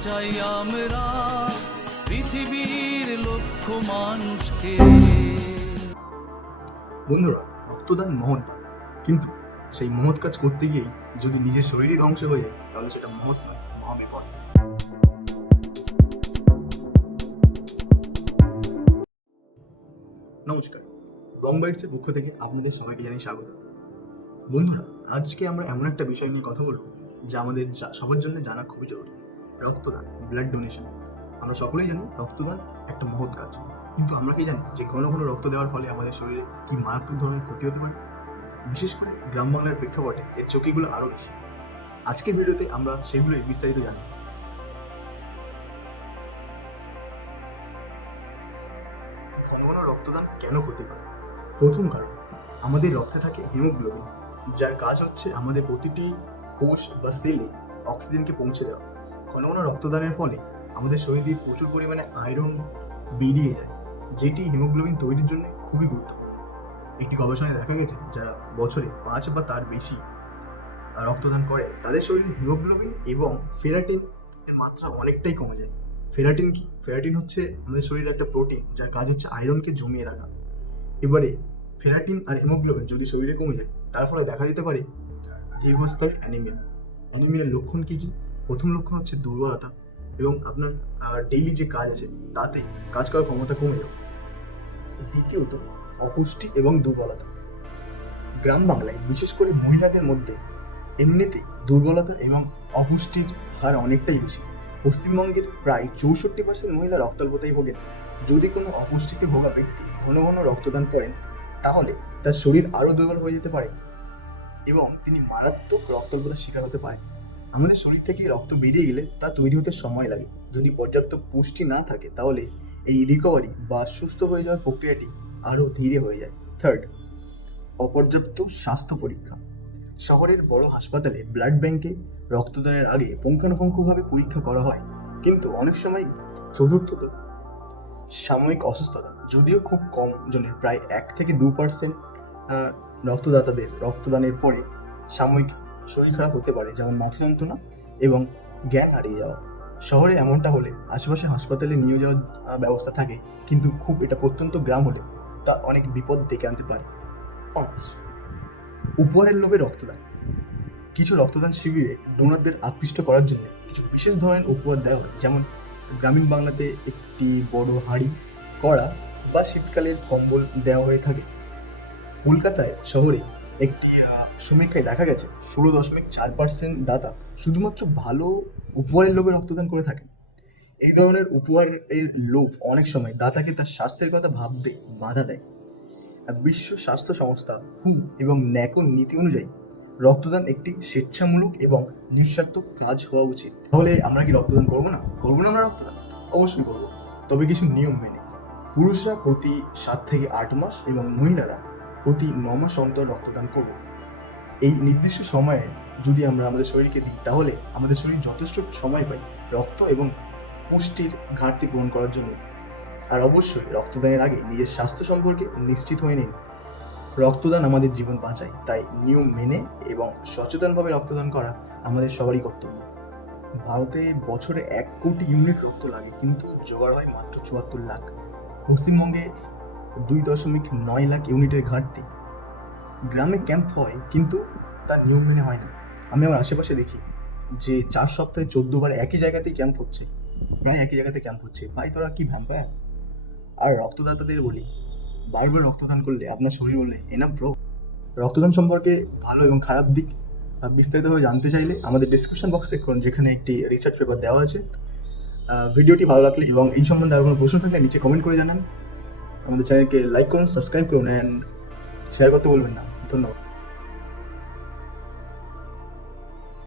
চাই আমরা পৃথিবীর লক্ষ মানুষকে। বন্ধুরা, রক্তদান মহৎ। কিন্তু সেই মহৎ কাজ করতে গিয়েই যদি নিজের শরীরই ধ্বংস হয়ে যায়, তাহলে সেটা মহৎ নয়, মহাবিপদ। নমস্কার, রং বাইটসের পক্ষ থেকে আপনাদের সবাইকে জানাই স্বাগত। বন্ধুরা, আজকে আমরা এমন একটা বিষয় নিয়ে কথা বলব, যা আমাদের সবার জন্য জানা খুবই জরুরি। রক্তদান ব্লাড ডোনেশন আমরা সকলেই জানি রক্তদান একটা মহৎ কাজ। কিন্তু আমরা কি জানি যে কোনো কোনো রক্ত দেওয়ার ফলে আমাদের শরীরে কি মারাত্মক ধরনের ক্ষতি হতে পারে? বিশেষ করে গ্রাম বাংলার প্রেক্ষাপটে এর ঝুঁকিগুলো আরও বেশি। আজকের ভিডিওতে আমরা সেগুলোই বিস্তারিত জানি ঘন ঘন রক্তদান কেন ক্ষতিকর প্রথম কারণ, আমাদের রক্তে থাকে হিমোগ্লোবিন, যার কাজ হচ্ছে আমাদের প্রতিটি কোষ বা সেলে অক্সিজেনকে পৌঁছে দেওয়া। ঘন ঘন রক্তদানের ফলে আমাদের শরীরে প্রচুর পরিমাণে আয়রন বেরিয়ে যায়, যেটি হিমোগ্লোবিন তৈরির জন্য খুবই গুরুত্বপূর্ণ। একটি গবেষণায় দেখা গেছে, যারা বছরে পাঁচ বা তার বেশি রক্তদান করে, তাদের শরীরে হিমোগ্লোবিন এবং ফেরাটিন এর মাত্রা অনেকটাই কমে যায়। ফেরাটিন কি? ফেরাটিন হচ্ছে আমাদের শরীরে একটা প্রোটিন যার কাজ হচ্ছে আয়রনকে জমিয়ে রাখা। এবারে ফেরাটিন আর হিমোগ্লোবিন যদি শরীরে কমে যায়, তার ফলে দেখা দিতে পারে দীর্ঘস্থায়ী অ্যানিমিয়া অ্যানিমিয়ার লক্ষণ কী কি? প্রথম লক্ষণ হচ্ছে দুর্বলতা এবং আপনার ডেইলি যে কাজ আছে, তাতে কাজ করার ক্ষমতা কমে যাবে। দ্বিতীয়ত, অপুষ্টি এবং দুর্বলতা। গ্রাম বাংলায়, বিশেষ করে মহিলাদের মধ্যে এমনিতেই দুর্বলতা এবং অপুষ্টির হার অনেকটাই বেশি। পশ্চিমবঙ্গের প্রায় চৌষট্টি পার্সেন্ট মহিলা রক্তাল্পতায় ভোগেন। যদি কোনো অপুষ্টিতে ভোগা ব্যক্তি ঘন ঘন রক্তদান করেন, তাহলে তার শরীর আরও দুর্বল হয়ে যেতে পারে এবং তিনি মারাত্মক রক্তাল্পতার শিকার হতে পারেন। আমাদের শরীর থেকে রক্ত বেরিয়ে গেলে তা তৈরি হতে সময় লাগে। যদি পর্যাপ্ত পুষ্টি না থাকে, তাহলে এই রিকভারি বা সুস্থ হয়ে যাওয়ার প্রক্রিয়াটি আরও ধীরে হয়ে যায়। থার্ড অপর্যাপ্ত স্বাস্থ্য পরীক্ষা। শহরের বড় হাসপাতালে ব্লাড ব্যাংকে রক্তদানের আগে পুঙ্খানুপুঙ্খভাবে পরীক্ষা করা হয়, কিন্তু অনেক সময় চতুর্থত সাময়িক অসুস্থতা, যদিও খুব কম জনের, প্রায় এক থেকে দু পার্সেন্ট রক্তদাতাদের, রক্তদানের পরে সাময়িক শরীর খারাপ হতে পারে, যেমন মাথা যন্ত্রণা এবং জ্ঞান হারিয়ে যাওয়া। শহরে এমনটা হলে আশেপাশে হাসপাতালে নিয়ে যাওয়ার ব্যবস্থা থাকে, কিন্তু খুব এটা প্রত্যন্ত গ্রাম হলে তা অনেক বিপদ ডেকে আনতে পারে। পাঁচ উপহারের লোভে রক্তদান। কিছু রক্তদান শিবিরে ডোনারদের আকৃষ্ট করার জন্য কিছু বিশেষ ধরনের উপহার দেওয়া হয়, যেমন গ্রামীণ বাংলাতে একটি বড় হাঁড়ি, কড়া বা শীতকালের কম্বল দেওয়া হয়ে থাকে। কলকাতায় শহরে একটি সমীক্ষায় দেখা গেছে, ষোলো দশমিক চার পার্সেন্ট দাতা শুধুমাত্র ভালো উপহারের লোভে রক্তদান করে থাকেন এই ধরনের উপহারের লোভ অনেক সময় দাতাকে তার স্বাস্থ্যের কথা ভাবতে বাধা দেয়। বিশ্ব স্বাস্থ্য সংস্থা হু এবং ন্যাকো নীতি অনুযায়ী রক্তদান একটি স্বেচ্ছামূলক এবং নিঃস্বার্থ কাজ হওয়া উচিত। তাহলে আমরা কি রক্তদান করব না? করব না আমরা রক্তদান? অবশ্যই করব। তবে কিছু নিয়ম মেনে। পুরুষরা প্রতি সাত থেকে আট মাস এবং মহিলারা প্রতি ন মাস অন্তর রক্তদান করব। এই নির্দিষ্ট সময়ে যদি আমরা আমাদের শরীরকে দিই, তাহলে আমাদের শরীর যথেষ্ট সময় পায় রক্ত এবং পুষ্টির ঘাটতি পূরণ করার জন্য। আর অবশ্যই রক্তদানের আগে নিজের স্বাস্থ্য সম্পর্কে নিশ্চিত হয়ে নিন। রক্তদান আমাদের জীবন বাঁচায়, তাই নিয়ম মেনে এবং সচেতনভাবে রক্তদান করা আমাদের সবারই কর্তব্য। ভারতে বছরে এক কোটি ইউনিট রক্ত লাগে, কিন্তু জোগাড় হয় মাত্র চুয়াত্তর লাখ। পশ্চিমবঙ্গে দুই দশমিক নয় লাখ ইউনিটের ঘাটতি। গ্রামে ক্যাম্প হয়, কিন্তু তার নিয়ম মেনে হয় না। আমি আমার আশেপাশে দেখি যে চার সপ্তাহে চোদ্দ বার একই জায়গাতেই ক্যাম্প হচ্ছে। প্রায় একই জায়গাতে ক্যাম্প হচ্ছে। ভাই, তোরা কি ভ্যাম্পায়ার আর রক্তদাতাদের বলি, বারবার রক্তদান করলে আপনার শরীর বললে এনাফ ব্রো রক্তদান সম্পর্কে ভালো এবং খারাপ দিক বিস্তারিতভাবে জানতে চাইলে আমাদের ডিসক্রিপশন বক্সে করুন, যেখানে একটি রিসার্চ পেপার দেওয়া আছে। ভিডিওটি ভালো লাগলে এবং এই সম্বন্ধে আর কোনো প্রশ্ন থাকলে নিচে কমেন্ট করে জানান। আমাদের চ্যানেলকে লাইক করুন সাবস্ক্রাইব করুন অ্যান্ড শেয়ার করতে বলবেন না। ধন্যবাদ